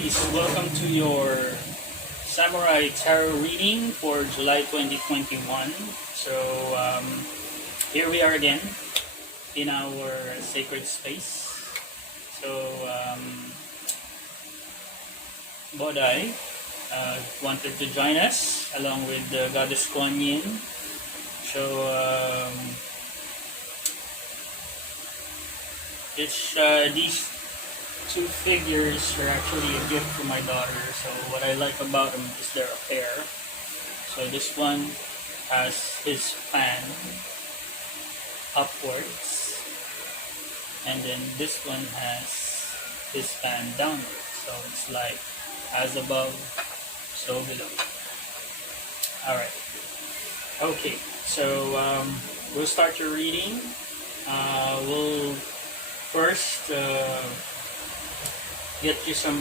Aries, welcome to your Samurai Tarot reading for July 2021. So, here we are again in our sacred space. So, Bodai wanted to join us along with the Goddess Kuan Yin. So, these two figures are actually a gift from my daughter. So what I like about them is they're a pair. So this one has his fan upwards, and then this one has his fan downwards. So it's like as above, so below. Alright. Okay, so we'll start your reading. We'll first get you some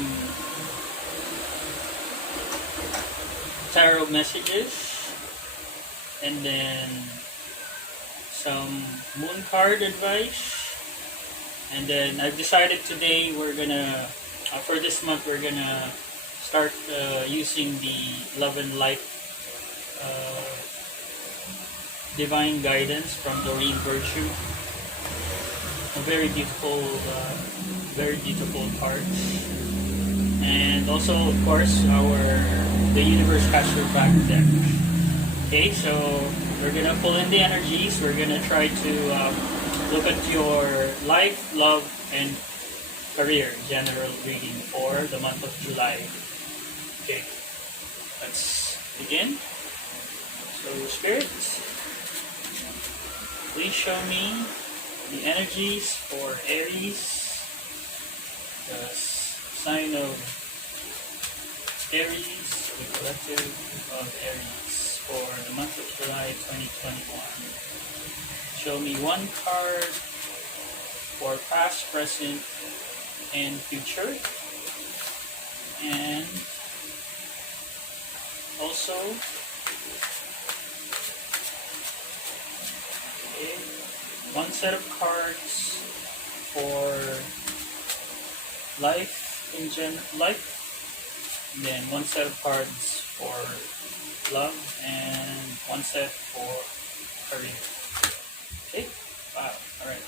tarot messages, and then some moon card advice, and then I've decided today we're gonna for this month we're gonna start using the Love and Light Divine Guidance from Doreen Virtue. A very beautiful cards, and also of course the universe has your back deck. Okay, so we're gonna pull in the energies. We're gonna try to look at your life, love, and career general reading for the month of July. Okay, let's begin. So spirits, please show me the energies for Aries, the sign of Aries, the collective of Aries for the month of July 2021. Show me one card for past, present, and future. And also, one set of cards for life and then one set of cards for love, and one set for career. Okay, wow, alright.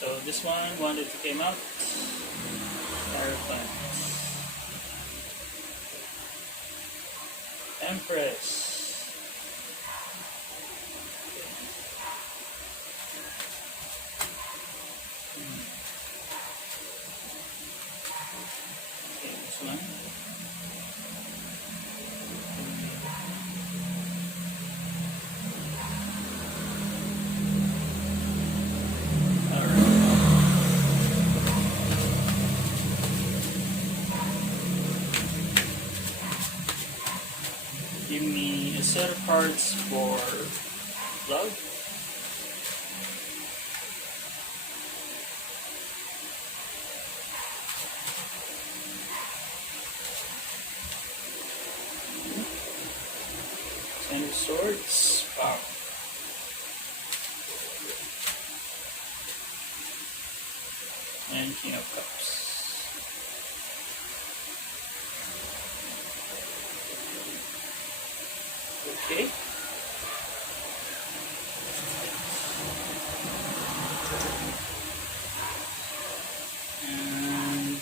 So this one that came out, Hierophant, Empress, give me a set of cards for love, Ten of Swords, wow, and King of Cups. Okay. And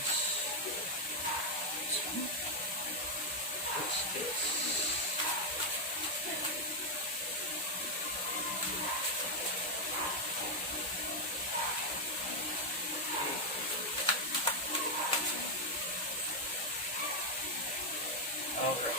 what's this? All right.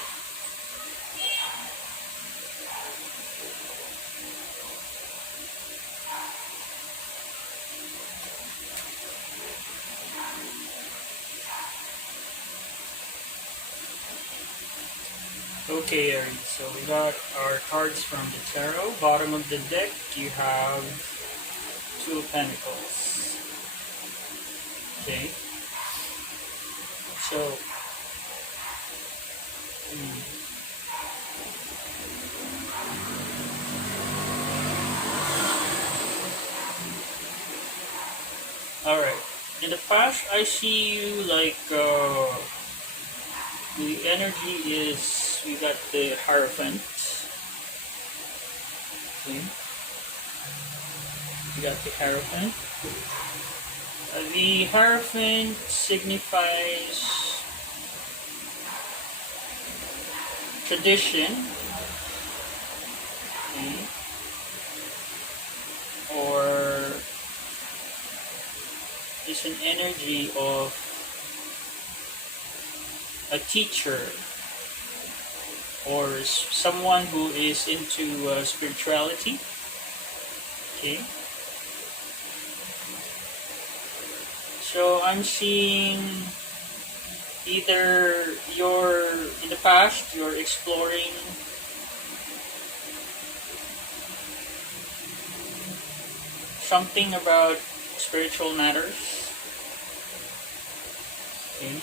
Okay, Aries, so we got our cards from the tarot. Bottom of the deck, you have Two of Pentacles. Okay. So, alright. In the past, I see you like The energy is, we got the Hierophant. Okay. We got the Hierophant. The Hierophant signifies tradition, okay, or is an energy of a teacher or someone who is into spirituality. Okay. So I'm seeing either in the past you're exploring something about spiritual matters. Okay.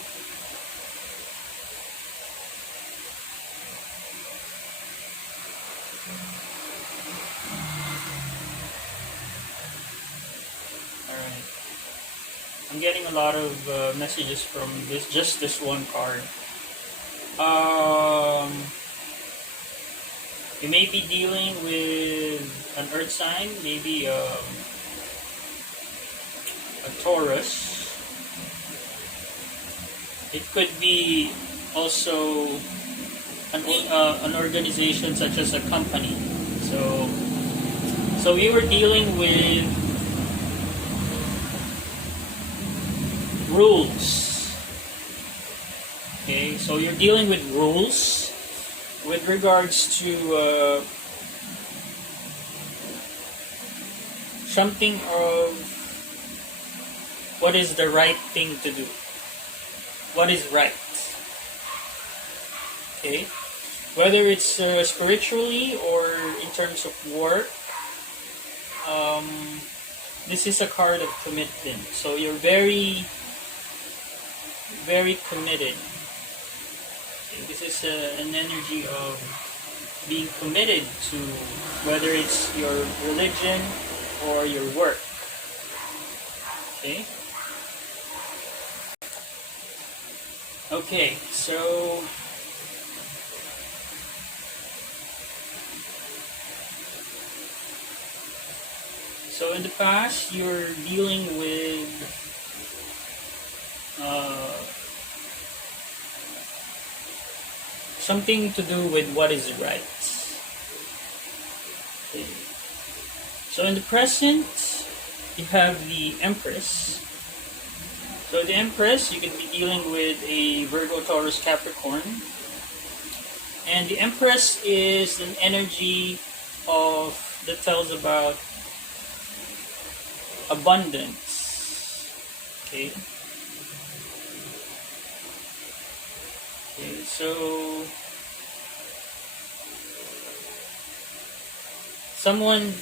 I'm getting a lot of messages from just this one card. You may be dealing with an earth sign, maybe a Taurus. It could be also an organization such as a company. So we were dealing with rules. Okay, so you're dealing with rules with regards to something of what is the right thing to do. What is right? Okay, whether it's spiritually or in terms of work. This is a card of commitment. So you're very committed. This is an energy of being committed to whether it's your religion or your work. Okay? Okay, so in the past you're dealing with something to do with what is right. Okay. So in the present, you have the Empress. So the Empress, you could be dealing with a Virgo, Taurus, Capricorn. And the Empress is an energy that tells about abundance. Okay. Okay, so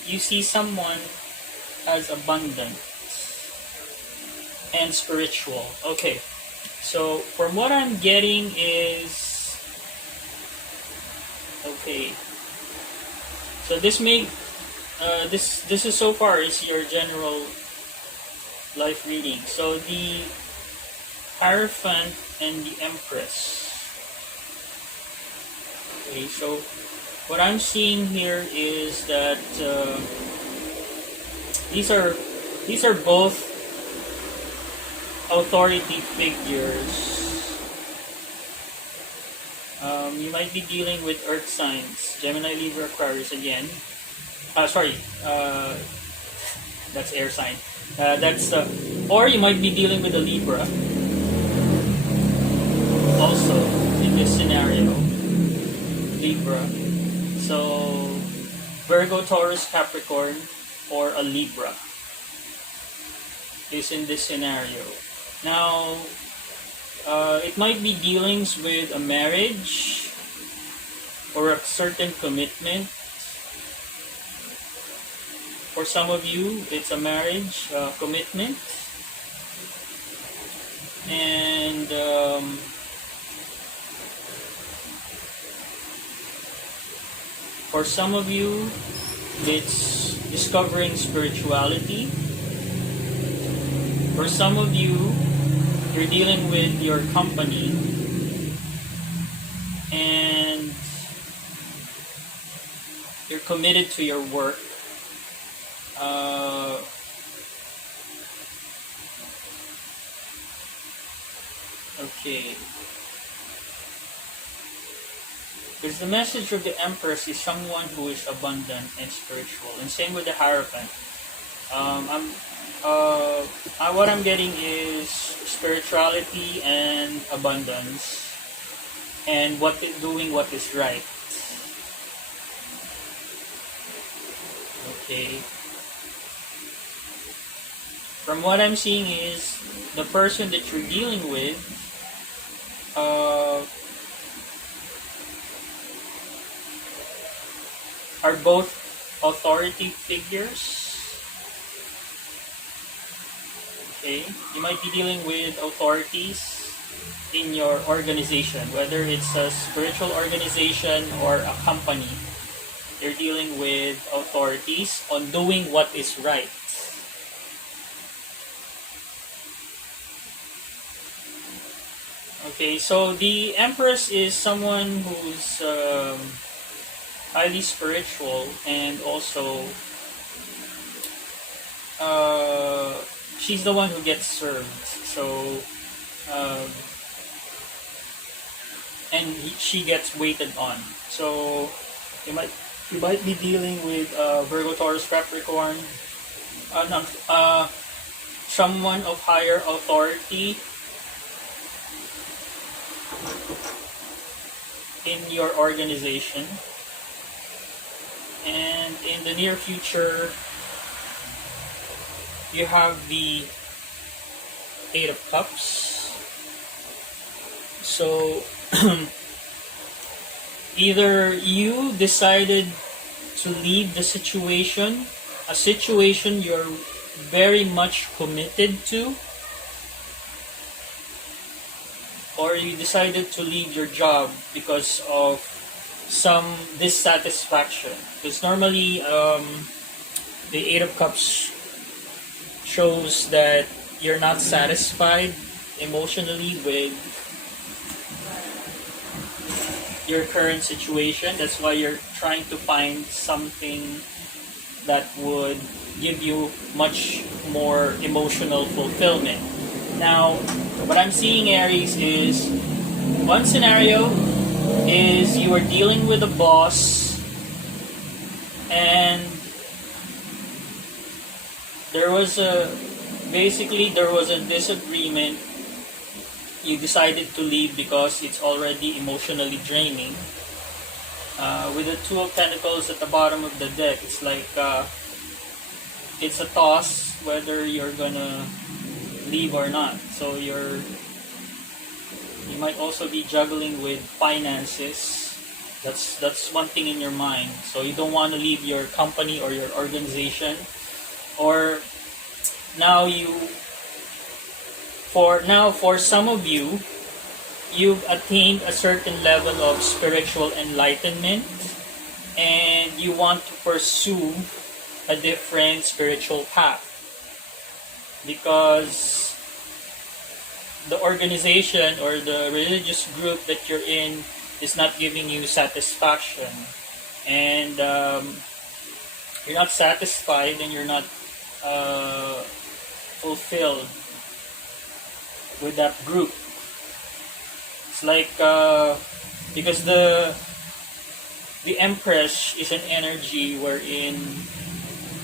you see someone as abundant and spiritual. Okay, so from what I'm getting is, okay, so this is so far is your general life reading. So the Hierophant and the Empress. Okay, so what I'm seeing here is that these are both authority figures. You might be dealing with earth signs, Gemini, Libra, Aquarius again. That's air sign. Or you might be dealing with a Libra. Also, in this scenario, Libra. So, Virgo, Taurus, Capricorn, or a Libra is in this scenario. Now, it might be dealings with a marriage or a certain commitment. For some of you, it's a marriage commitment. And for some of you, it's discovering spirituality. For some of you, you're dealing with your company and you're committed to your work. Okay. Because the message of the Empress is someone who is abundant and spiritual, and same with the Hierophant. What I'm getting is spirituality and abundance, and doing what is right. Okay. From what I'm seeing is the person that you're dealing with are both authority figures. Okay, you might be dealing with authorities in your organization, whether it's a spiritual organization or a company. You're dealing with authorities on doing what is right. Okay, so the Empress is someone who's highly spiritual, and also she's the one who gets served. So and she gets waited on. So you might be dealing with Virgo, Taurus, Capricorn, someone of higher authority in your organization. And in the near future, you have the Eight of Cups. So either you decided to leave the situation, a situation you're very much committed to, or you decided to leave your job because of some dissatisfaction. Because normally the Eight of Cups shows that you're not satisfied emotionally with your current situation. That's why you're trying to find something that would give you much more emotional fulfillment. Now, what I'm seeing, Aries, is one scenario is you are dealing with a boss and there was a disagreement. You decided to leave because it's already emotionally draining. With the Two of Pentacles at the bottom of the deck, it's like it's a toss whether you're gonna leave or not. So you might also be juggling with finances. That's one thing in your mind. So you don't want to leave your company or your organization. Or for some of you, you've attained a certain level of spiritual enlightenment and you want to pursue a different spiritual path because the organization or the religious group that you're in is not giving you satisfaction, and you're not satisfied and you're not fulfilled with that group. It's like because the Empress is an energy wherein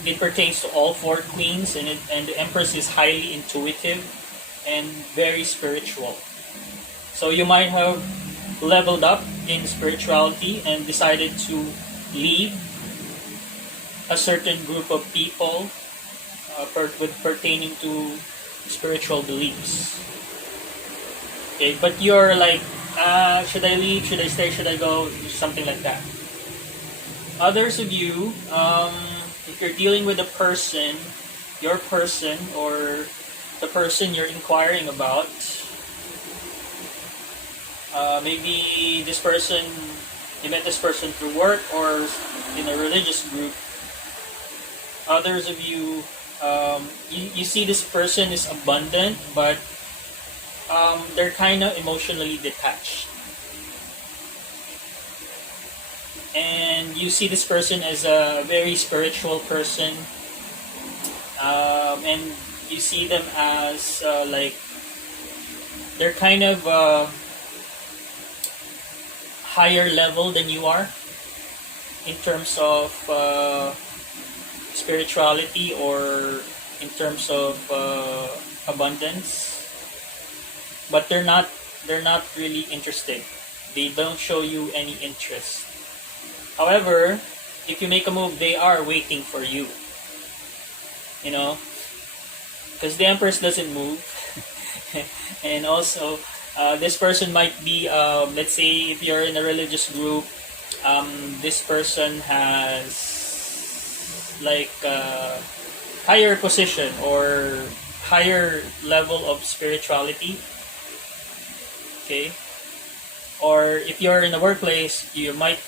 it pertains to all four queens, and the Empress is highly intuitive and very spiritual. So you might have leveled up in spirituality and decided to leave a certain group of people pertaining to spiritual beliefs. Okay, but you're like, should I leave? Should I stay? Should I go? Something like that. Others of you, if you're dealing with a person, your person, or the person you're inquiring about, maybe this person, you met this person through work or in a religious group. Others of you, you see this person is abundant, but they're kind of emotionally detached. and you see this person as a very spiritual person, and you see them as like they're kind of higher level than you are in terms of spirituality or in terms of abundance, but they're not really interested. They don't show you any interest. However, if you make a move, they are waiting for you. You know, because the Empress doesn't move. And also, this person might be, let's say, if you're in a religious group, this person has like higher position or higher level of spirituality. Okay, or if you're in the workplace, you might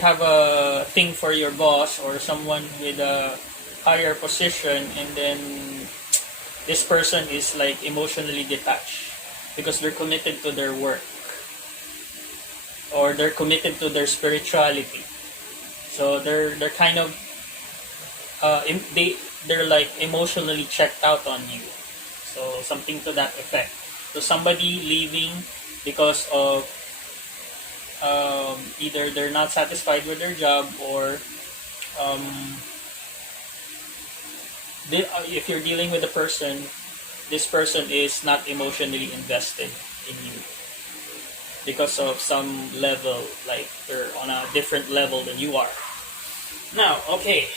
have a thing for your boss or someone with a higher position, and then this person is like emotionally detached because they're committed to their work or they're committed to their spirituality. So they're kind of they're like emotionally checked out on you. So something to that effect. So somebody leaving because of either they're not satisfied with their job, or if you're dealing with a person, this person is not emotionally invested in you because of some level, like they're on a different level than you are. Now, okay,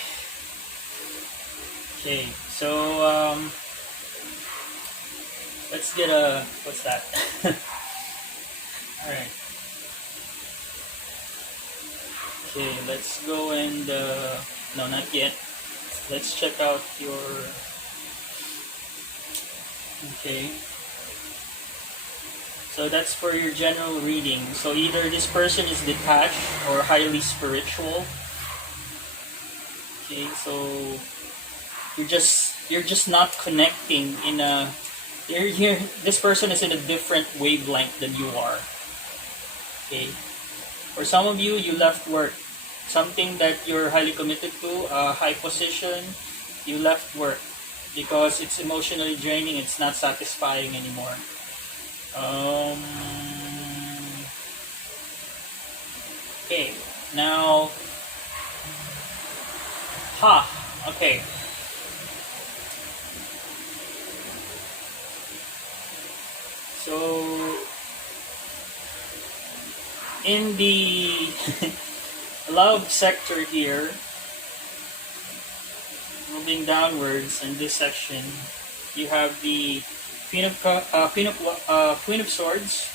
so let's get a, what's that? Alright. Okay, let's go and, no, not yet. Let's check out your, okay. So that's for your general reading. So either this person is detached or highly spiritual. Okay, so you're just not connecting in a, you're here, this person is in a different wavelength than you are. Okay. For some of you, you left work. Something that you're highly committed to, a high position, you left work because it's emotionally draining, it's not satisfying anymore. Okay, now, okay. So, in the love sector here, moving downwards in this section, you have the Queen of Swords.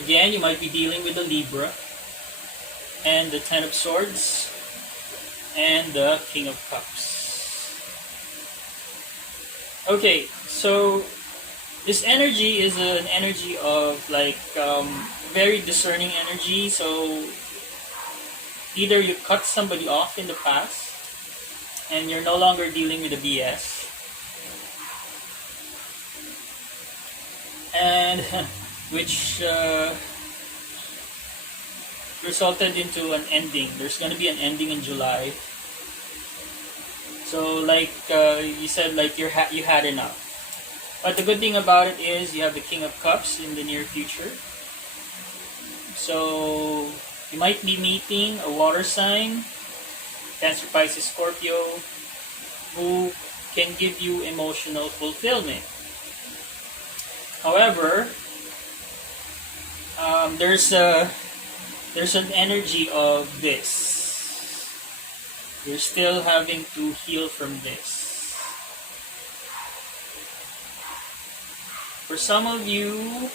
Again, you might be dealing with the Libra, and the Ten of Swords, and the King of Cups. Okay, so this energy is an energy of like very discerning energy. So either you cut somebody off in the past and you're no longer dealing with the BS, and which resulted into an ending. There's going to be an ending in July. So like you said, like you had enough. But the good thing about it is you have the King of Cups in the near future. So you might be meeting a water sign, Cancer, Pisces, Scorpio, who can give you emotional fulfillment. However, there's an energy of this. You're still having to heal from this. For some of you,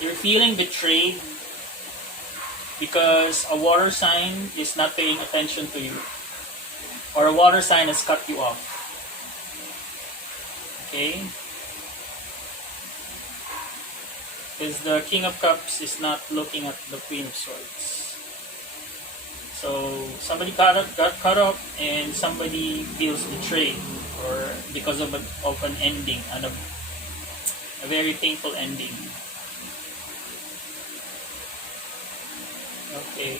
you're feeling betrayed because a water sign is not paying attention to you, or a water sign has cut you off. Okay? Because the King of Cups is not looking at the Queen of Swords. So somebody got cut off, and somebody feels betrayed, or because of an ending. a very painful ending. Okay.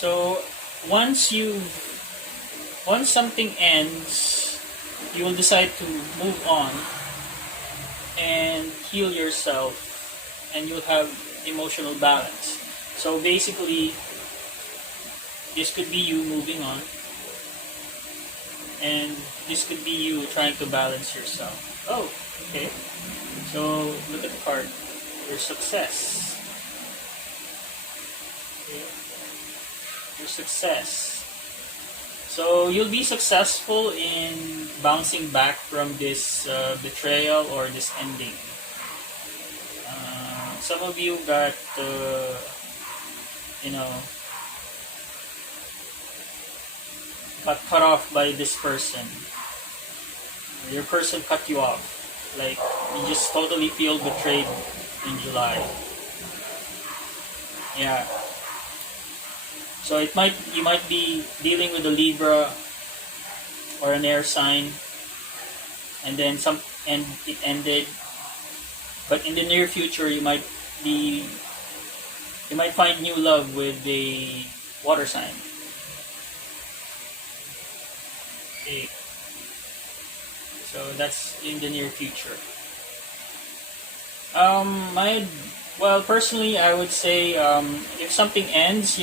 So once something ends, you will decide to move on and heal yourself, and you'll have emotional balance. So basically, this could be you moving on, and this could be you trying to balance yourself. Oh, okay. So look at the card. Your success. Okay. Your success. So you'll be successful in bouncing back from this betrayal or this ending. Some of you got, got cut off by this person. Your person cut you off. Like, you just totally feel betrayed in July. Yeah. So you might be dealing with a Libra or an air sign, and then it ended. But in the near future, you might find new love with a water sign. Okay. So that's in the near future. Personally, I would say if something ends,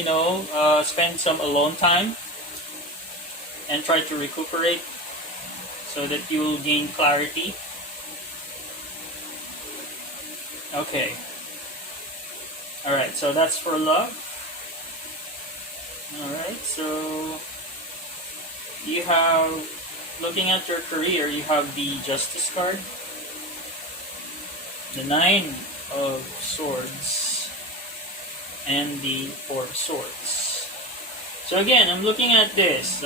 spend some alone time and try to recuperate so that you will gain clarity. Okay. Alright, so that's for love. Alright, so you have, looking at your career, you have the Justice card, the Nine of Swords, and the Four of Swords. So again, I'm looking at this.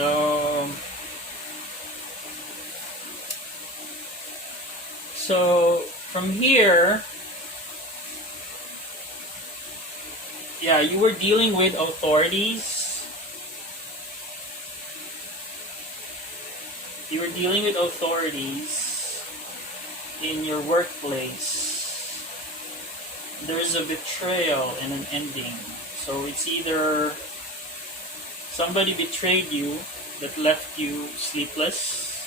So from here, yeah, you were dealing with authorities. You were dealing with authorities in your workplace. There's a betrayal and an ending. So it's either somebody betrayed you that left you sleepless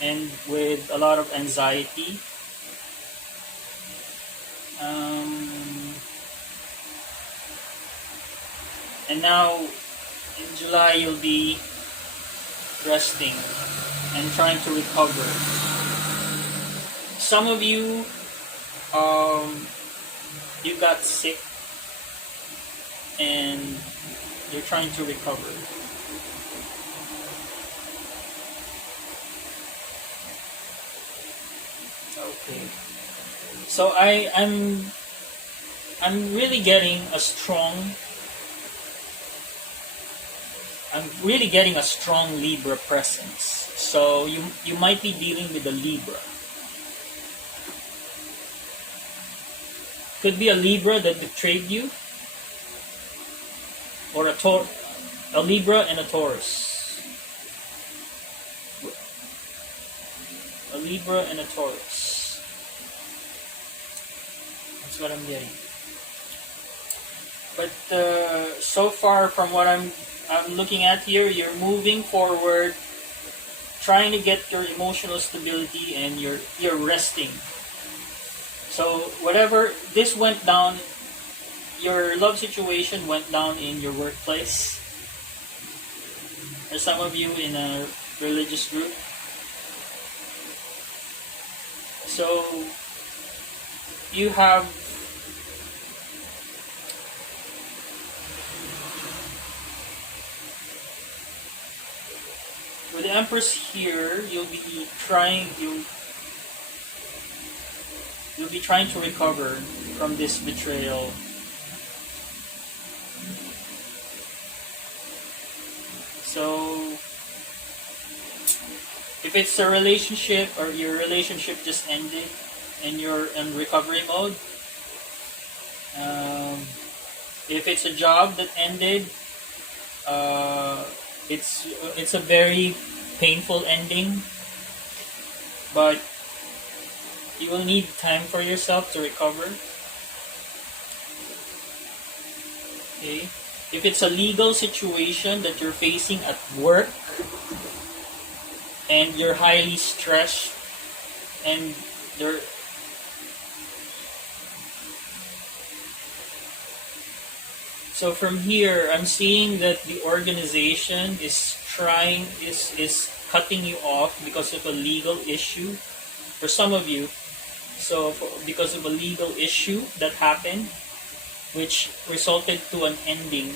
and with a lot of anxiety. And now in July you'll be resting and trying to recover. Some of you you got sick and you're trying to recover. Okay. So I'm really getting a strong Libra presence. So you might be dealing with a Libra. Could be a Libra that betrayed you, or a Libra and a Taurus. A Libra and a Taurus. That's what I'm getting. But so far from what I'm looking at here, you're moving forward, trying to get your emotional stability, and you're resting. So whatever this went down, your love situation went down in your workplace. There's some of you in a religious group. So you have with the Empress here, you'll be trying to recover from this betrayal. So if it's a relationship or your relationship just ended and you're in recovery mode, If it's a job that ended, it's a very painful ending, but you will need time for yourself to recover. Okay. If it's a legal situation that you're facing at work and you're highly stressed and there so from here I'm seeing that the organization is cutting you off because of a legal issue for some of you. So because of a legal issue that happened, which resulted to an ending,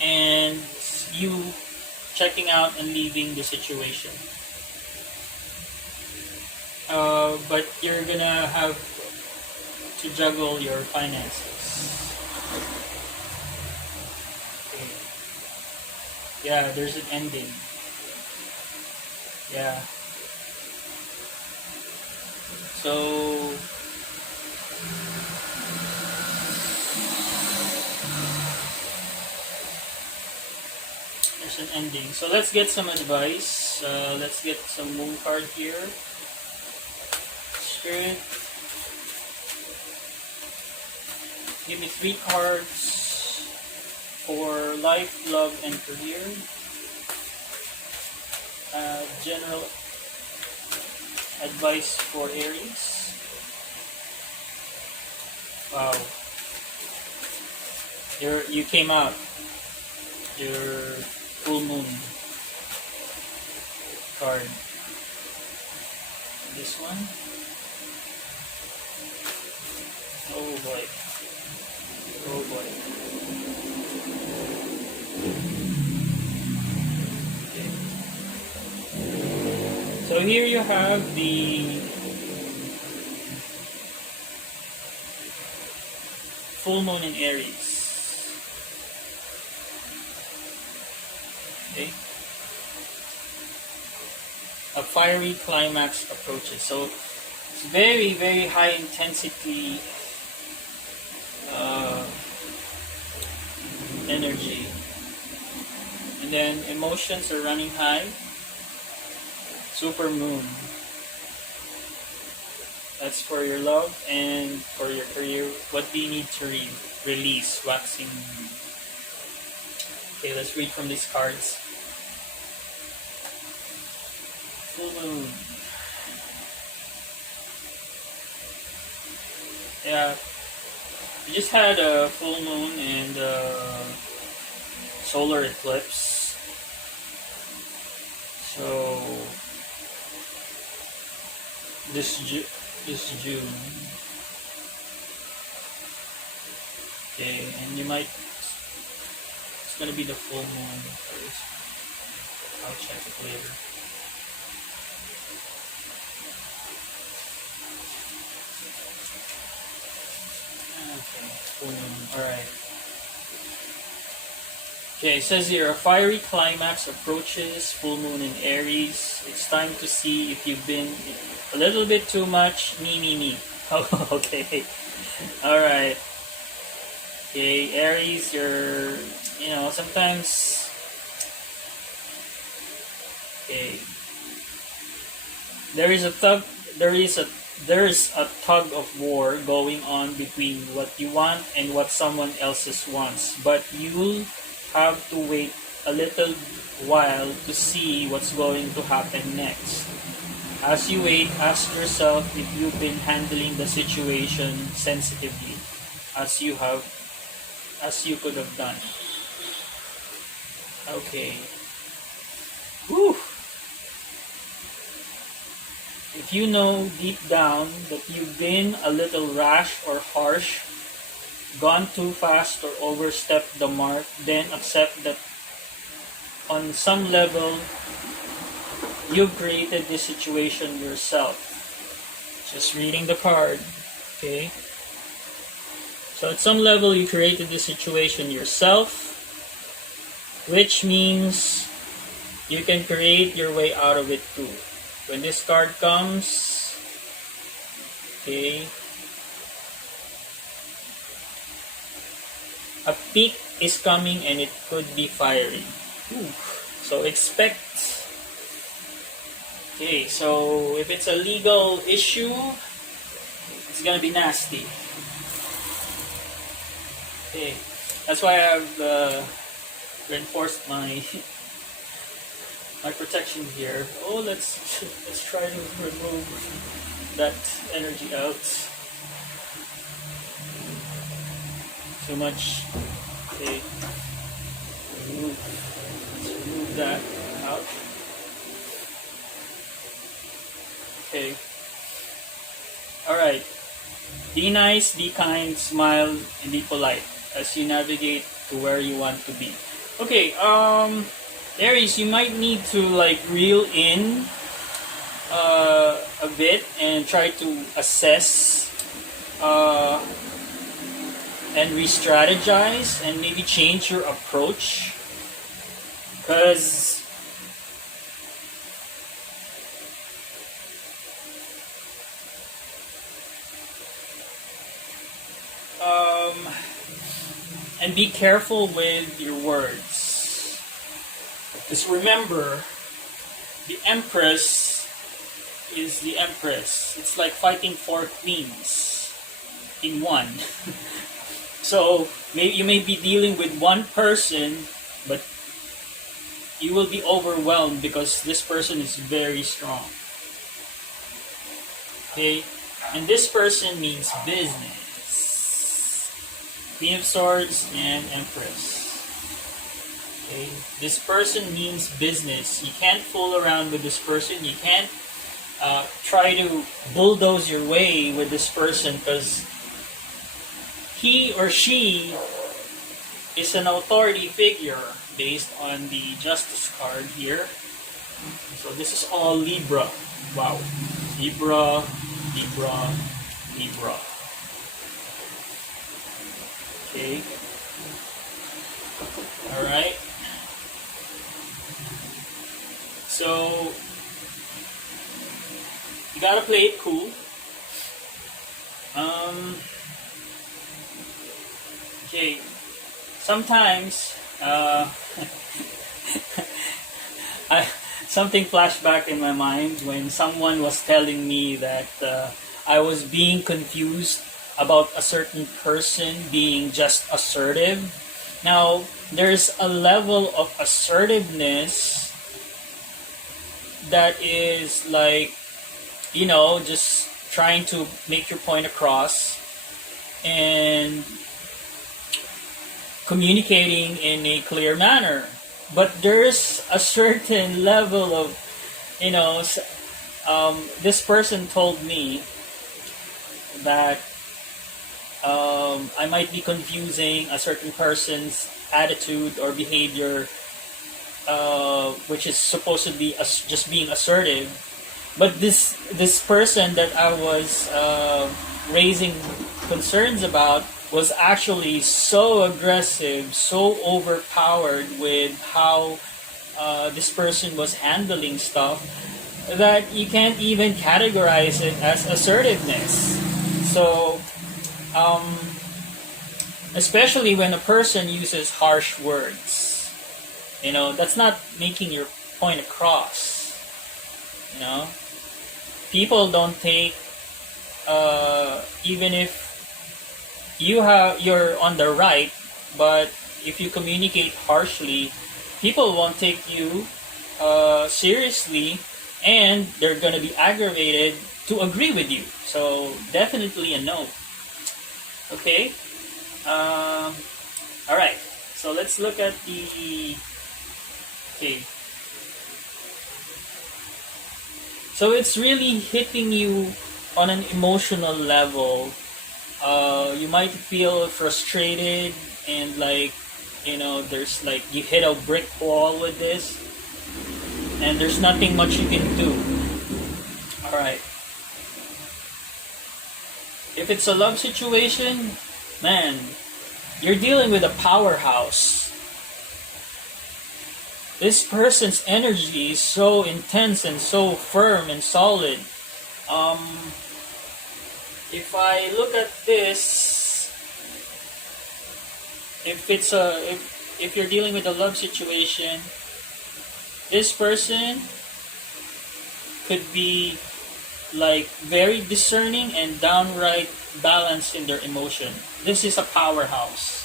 and you checking out and leaving the situation. But you're gonna have to juggle your finances. Okay. Yeah, there's an ending. Yeah. So there's an ending. So let's get some advice. Let's get some moon card here. Spirit, give me 3 cards for life, love, and career. General advice for Aries. Wow. You came out. Your full moon card. This one. Oh boy. Oh boy. Okay. So here you have the full moon in Aries. Okay. A fiery climax approaches. So it's very, very high intensity energy. And then emotions are running high. Super moon. That's for your love and for your career. What do you need to release? Waxing moon. Okay, let's read from these cards. Full moon. Yeah, we just had a full moon and solar eclipse. So this June. Okay, and you might. It's gonna be the full moon first. I'll check it later. Okay, full moon. Alright. Okay, it says here, a fiery climax approaches, full moon in Aries. It's time to see if you've been a little bit too much me. Oh, okay. Alright. Okay, Aries, you're, sometimes, okay, there's a tug of war going on between what you want and what someone else's wants, but you'll have to wait a little while to see what's going to happen next. As you wait, ask yourself if you've been handling the situation sensitively, as you could have done. Okay. Whew. If you know deep down that you've been a little rash or harsh, gone too fast or overstepped the mark, then accept that on some level you've created this situation yourself. Just reading the card. Okay. So at some level you created this situation yourself, which means you can create your way out of it too. When this card comes, okay, A peak is coming and it could be fiery. Ooh. So expect. Okay, so if it's a legal issue, it's gonna be nasty. Okay, that's why I've reinforced my my protection here. Oh, let's try to remove that energy out. Too much. Okay. Let's remove that out. Okay. Alright. Be nice, be kind, smile, and be polite as you navigate to where you want to be. Okay, Aries, you might need to like reel in a bit and try to assess and re-strategize and maybe change your approach, because and be careful with your words. Just remember, the Empress is the Empress. It's like fighting 4 queens in one. So maybe you may be dealing with one person, but you will be overwhelmed because this person is very strong. Okay? And this person means business. Queen of Swords and Empress. Okay? This person means business. You can't fool around with this person. You can't try to bulldoze your way with this person, because he or she is an authority figure based on the Justice card here. So this is all Libra. Wow. Libra, Libra, Libra. Okay. Alright. So, you gotta play it cool. Okay. Sometimes, something flashed back in my mind when someone was telling me that I was being confused about a certain person being just assertive. Now, there's a level of assertiveness that is like, you know, just trying to make your point across and communicating in a clear manner. But there's a certain level of, you know, this person told me that I might be confusing a certain person's attitude or behavior, which is supposed to be just being assertive. But this person that I was raising concerns about was actually so aggressive, so overpowered with how this person was handling stuff that you can't even categorize it as assertiveness. So, especially when a person uses harsh words, you know, that's not making your point across. You know, people don't take, even if you're on the right, but if you communicate harshly, people won't take you seriously, and they're going to be aggravated to agree with you. So definitely a no. Okay. All right. So let's look at the. Okay. So it's really hitting you on an emotional level. You might feel frustrated and like, you know, there's like you hit a brick wall with this, and there's nothing much you can do. All right. If it's a love situation, man, you're dealing with a powerhouse. This person's energy is so intense and so firm and solid. If I look at this, if you're dealing with a love situation, this person could be like very discerning and downright balanced in their emotion. This is a powerhouse.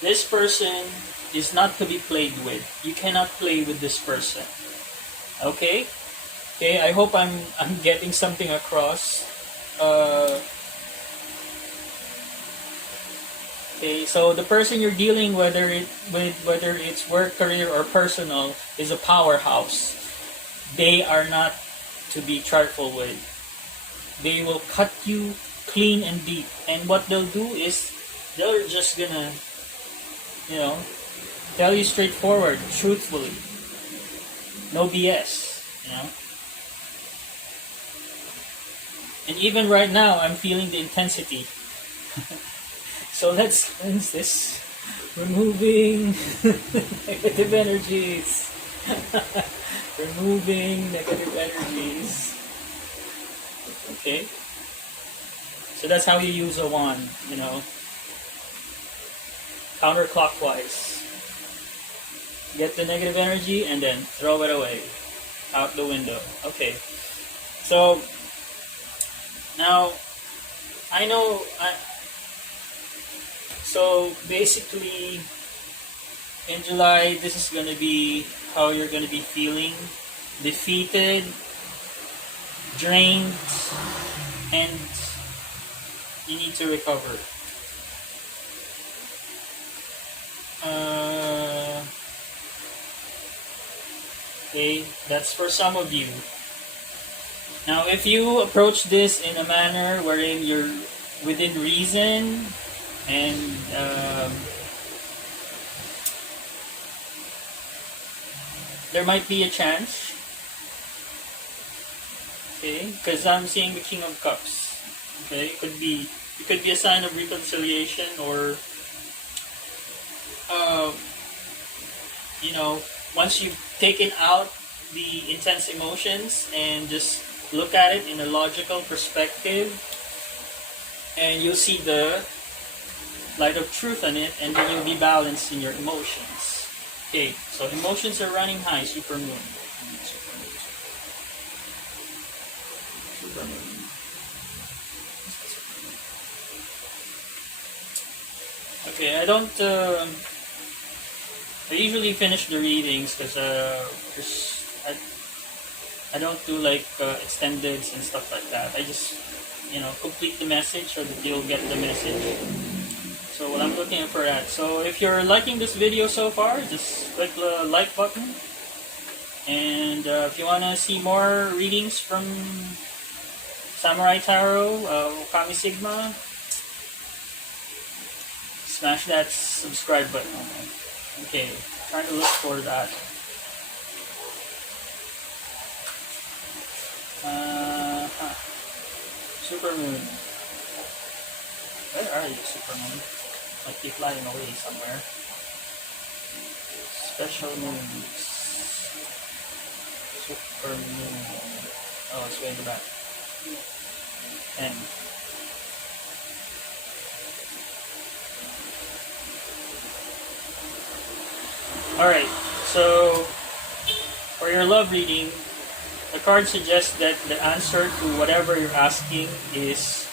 This person is not to be played with. You cannot play with this person. Okay? Okay, I hope I'm getting something across. Okay, so the person you're dealing whether it's work, career, or personal is a powerhouse. They are not to be trifled with. They will cut you clean and deep. And what they'll do is they're just gonna, tell you straightforward, truthfully. No BS, And even right now, I'm feeling the intensity. So let's cleanse this. Removing negative energies. Removing negative energies. Okay? So that's how you use a wand, counterclockwise. Get the negative energy and then throw it away. Out the window. Okay. So, now, so basically, in July, this is going to be how you're going to be feeling. Defeated, drained, and you need to recover. Okay, that's for some of you. Now, if you approach this in a manner wherein you're within reason and there might be a chance. Okay, because I'm seeing the King of Cups. Okay, it could be a sign of reconciliation or once you've taken out the intense emotions and just look at it in a logical perspective, and you'll see the light of truth on it, and then you'll be balanced in your emotions. Okay, so emotions are running high, super moon. Super moon. Okay, I usually finish the readings because I don't do like extendeds and stuff like that. I just complete the message so that you'll get the message. So what I'm looking for that. So if you're liking this video so far, just click the like button. And if you want to see more readings from Samurai Tarot, ôKAMI SIGMA, smash that subscribe button. Okay, trying to look for that. Supermoon. Where are you, Supermoon? Might be flying away somewhere. Special moons. Supermoon. Oh, it's way in the back. And alright, so for your love reading, the card suggests that the answer to whatever you're asking is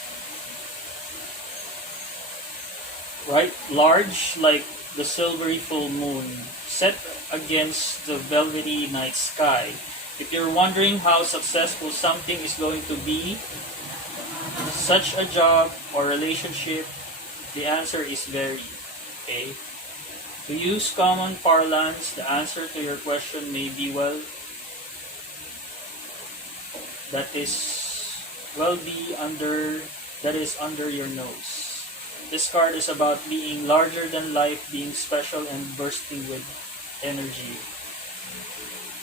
large, like the silvery full moon, set against the velvety night sky. If you're wondering how successful something is going to be, such a job or relationship, the answer is very. Okay? To use common parlance, the answer to your question may be, well, that is under your nose. This card is about being larger than life, being special, and bursting with energy.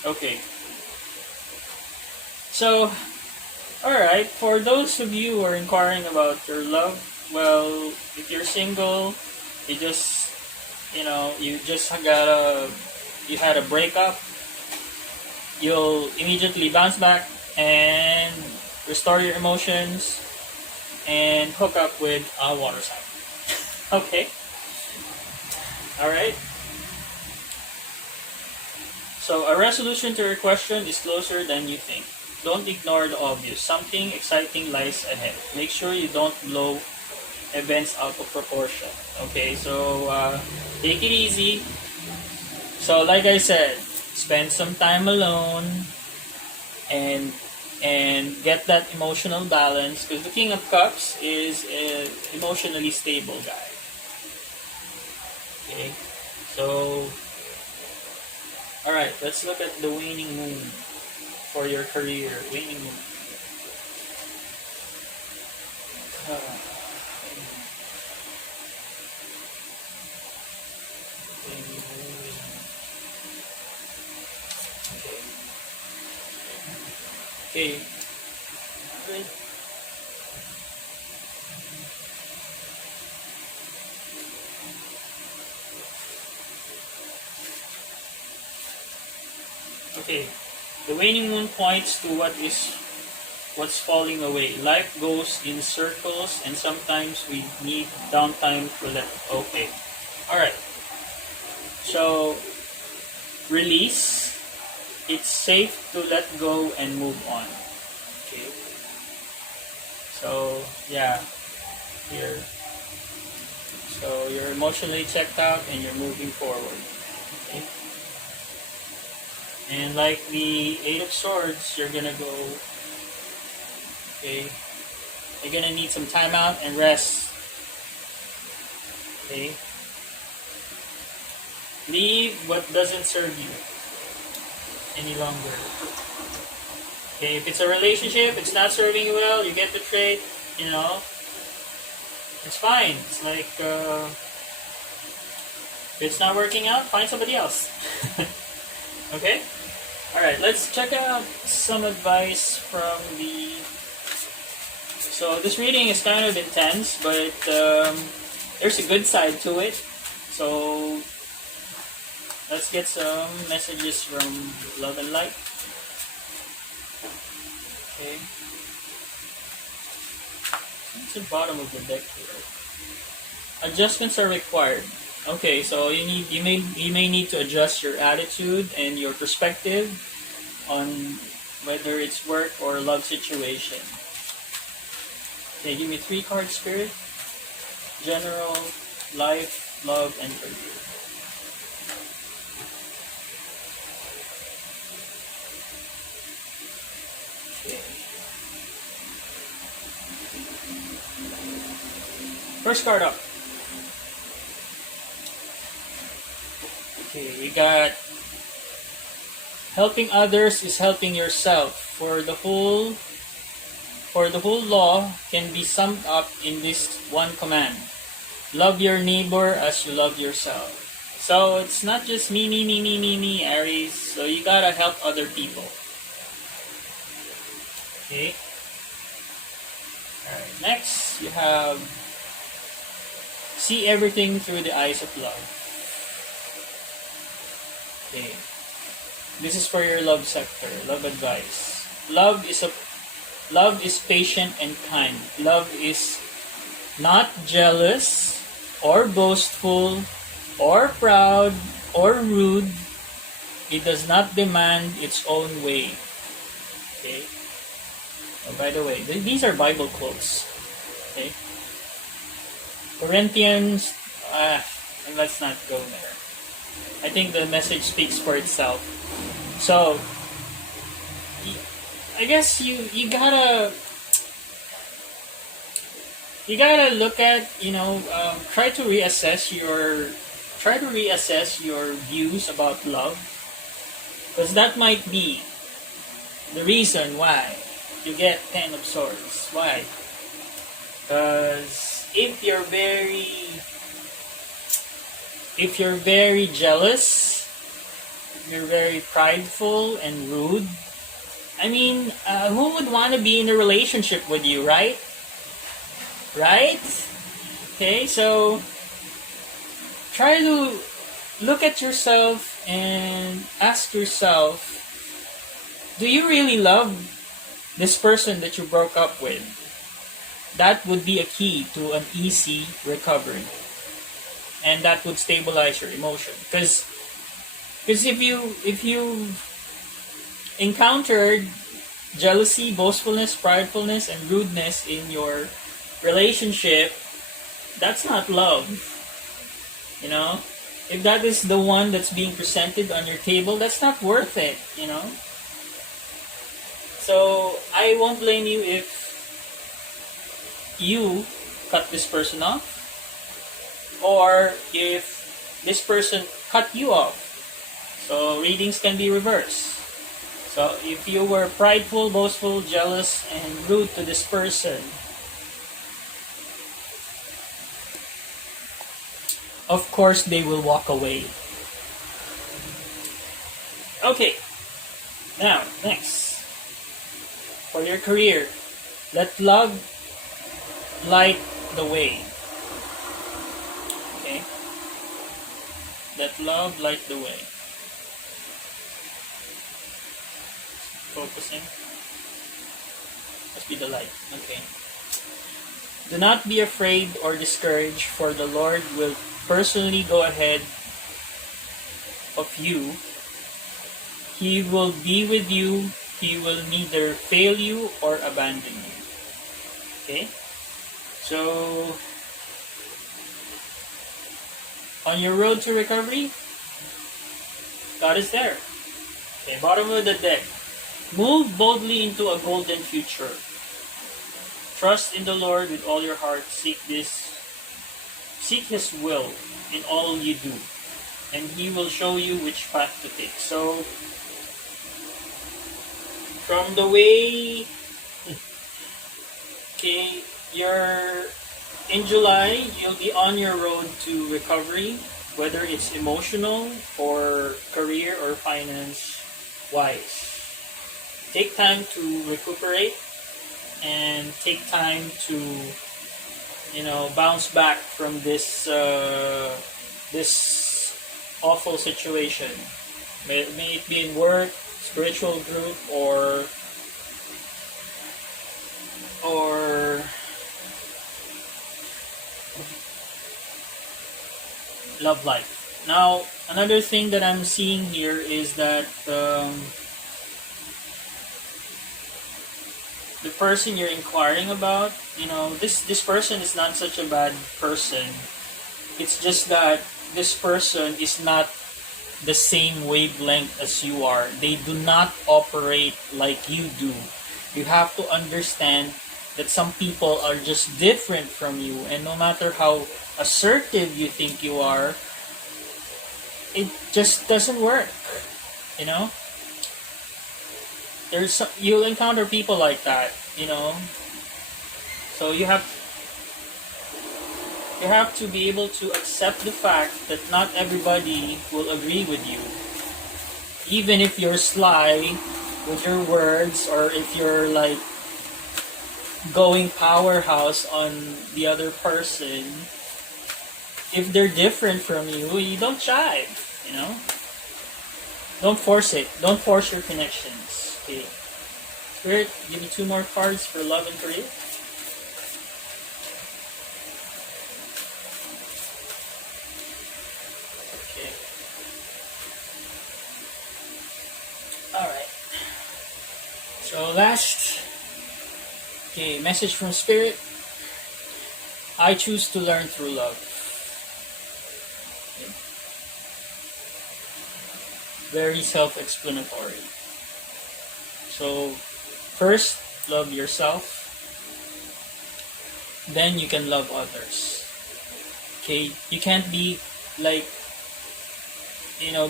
Okay. So, alright, for those of you who are inquiring about your love, well, if you're single, you had a breakup, you'll immediately bounce back and restore your emotions and hook up with a water sign. Okay? Alright? So, a resolution to your question is closer than you think. Don't ignore the obvious. Something exciting lies ahead. Make sure you don't blow events out of proportion. Okay, so take it easy. So, like I said, spend some time alone and get that emotional balance, because the King of Cups is an emotionally stable guy. Okay, so alright, let's look at the waning moon for your career. Waning moon. Waning moon. Okay. Okay. Okay, the waning moon points to what's falling away. Life goes in circles, and sometimes we need downtime to let. Okay, all right. So release. It's safe to let go and move on. Okay. So yeah, here. So you're emotionally checked out and you're moving forward. Okay. And like the Eight of Swords, you're gonna go, okay, you're gonna need some time out and rest. Okay. Leave what doesn't serve you any longer. Okay, if it's a relationship, it's not serving you well, you get betrayed, you know, it's fine. It's like, if it's not working out, find somebody else. Okay? Alright, let's check out some advice from the... So this reading is kind of intense, but there's a good side to it. So let's get some messages from Love and Light. Okay. It's the bottom of the deck here. Adjustments are required. Okay, so you may need to adjust your attitude and your perspective on whether it's work or love situation. Okay, give me 3 cards, Spirit. General, life, love, and career. Okay. First card up. Okay, we got helping others is helping yourself. For the whole law can be summed up in this one command. Love your neighbor as you love yourself. So it's not just me, Aries. So you gotta help other people. Okay. Alright, next you have see everything through the eyes of love. Okay. This is for your love sector, love advice. Love is patient and kind. Love is not jealous or boastful or proud or rude. It does not demand its own way. Okay. Oh, by the way, these are Bible quotes. Okay. Corinthians, let's not go there. I think the message speaks for itself. So, I guess you gotta look at, try to reassess your views about love, because that might be the reason why you get 10 of Swords. Why? Because if you're very jealous, you're very prideful and rude, I mean, who would want to be in a relationship with you, right? Right? Okay, so try to look at yourself and ask yourself, do you really love this person that you broke up with? That would be a key to an easy recovery. and that would stabilize your emotion. Because if you encountered jealousy, boastfulness, pridefulness, and rudeness in your relationship, that's not love. You know, if that is the one that's being presented on your table, that's not worth it. You know. So I won't blame you if you cut this person off, or if this person cut you off. So readings can be reversed. So if you were prideful, boastful, jealous, and rude to this person, of course they will walk away. Okay, now next, for your career, let love light the way. Okay, let love light the way. Focusing. Must be the light. Okay. Do not be afraid or discouraged, for the Lord will personally go ahead of you. He will be with you. He will neither fail you or abandon you. Okay? So, on your road to recovery, God is there. Okay, bottom of the deck. Move boldly into a golden future. Trust in the Lord with all your heart. Seek His will in all you do, and He will show you which path to take. So, from the way, okay, in July, you'll be on your road to recovery, whether it's emotional or career or finance wise. Take time to recuperate and take time to, bounce back from this awful situation. May it be in work, spiritual group, or love life. Now, another thing that I'm seeing here is that the person you're inquiring about, this person is not such a bad person. It's just that this person is not the same wavelength as you are. They do not operate like you do. You have to understand that some people are just different from you, and no matter how assertive you think you are, it just doesn't work. You'll encounter people like that, So you have to be able to accept the fact that not everybody will agree with you. Even if you're sly with your words, or if you're like going powerhouse on the other person, if they're different from you, you don't jive, Don't force it. Don't force your connections. Okay. Spirit, give me 2 more cards for love and career. Okay. Alright. So last, message from Spirit. I choose to learn through love. Okay. Very self-explanatory. So, first, love yourself. Then you can love others. Okay? You can't be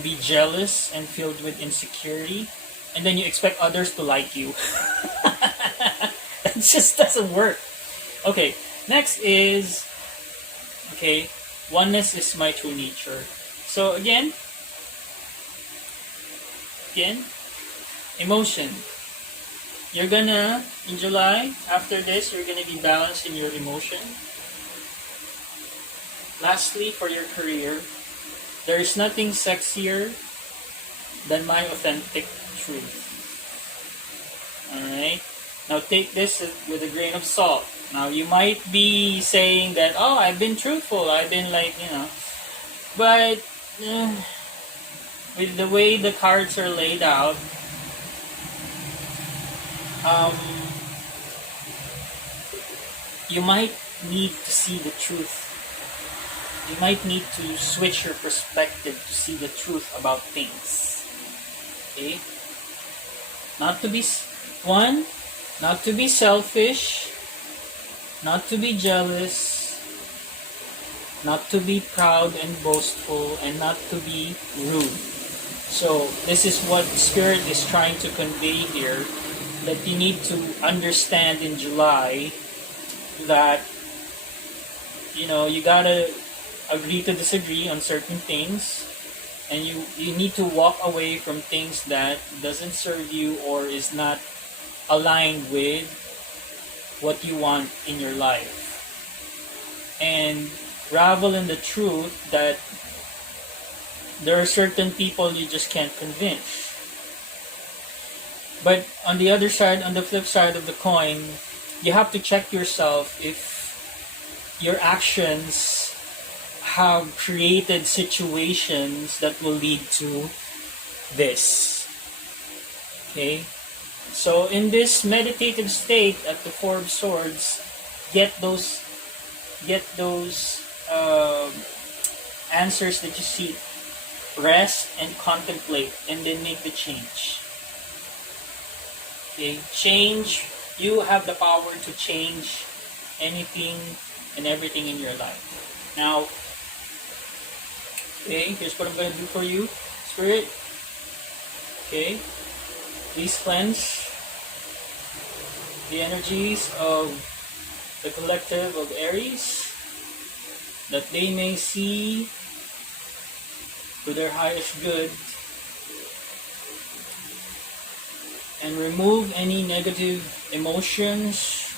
be jealous and filled with insecurity, and then you expect others to like you. It just doesn't work. Okay, next is, oneness is my true nature. So again, emotion. You're gonna, in July, after this, you're gonna be balanced in your emotion. Lastly, for your career, there is nothing sexier than my authentic truth. Alright? Now take this with a grain of salt. Now you might be saying that, I've been truthful, I've been But with the way the cards are laid out, you might need to see the truth. You might need to switch your perspective to see the truth about things. Okay? Not to be not to be selfish, not to be jealous, not to be proud and boastful, and not to be rude. So this is what Spirit is trying to convey here, that you need to understand in July that, you know, you gotta agree to disagree on certain things, and you need to walk away from things that doesn't serve you or is not aligned with what you want in your life, and ravel in the truth that there are certain people you just can't convince. But on the other side, on the flip side of the coin, you have to check yourself if your actions have created situations that will lead to this. Okay? So in this meditative state at the Four of Swords, get those answers that you seek. Rest and contemplate, and then make the change. Okay? Change. You have the power to change anything and everything in your life. Now, okay, here's what I'm going to do for you, Spirit. Okay, please cleanse the energies of the collective of Aries, that they may see to their highest good, and remove any negative emotions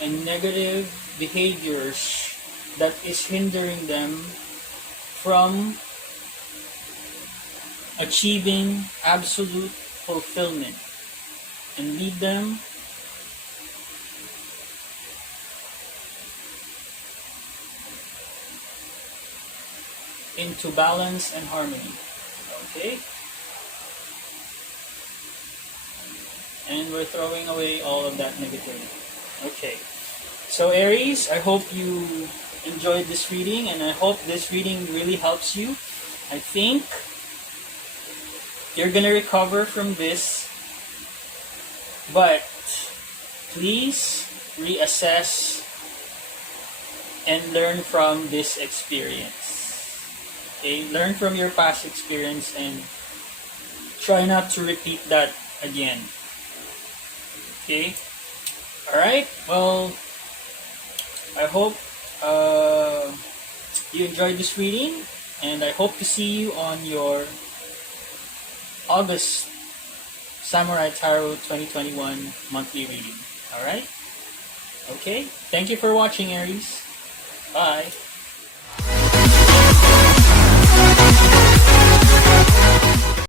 and negative behaviors that is hindering them from achieving absolute fulfillment, and lead them into balance and harmony. Okay? And we're throwing away all of that negativity. Okay. So Aries, I hope you enjoyed this reading, and I hope this reading really helps you. I think you're gonna recover from this, but please reassess and learn from this experience. Okay? Learn from your past experience and try not to repeat that again. Okay? Alright, well, I hope you enjoyed this reading, and I hope to see you on your August Samurai Tarot 2021 monthly reading. Alright? Okay, thank you for watching, Aries. Bye.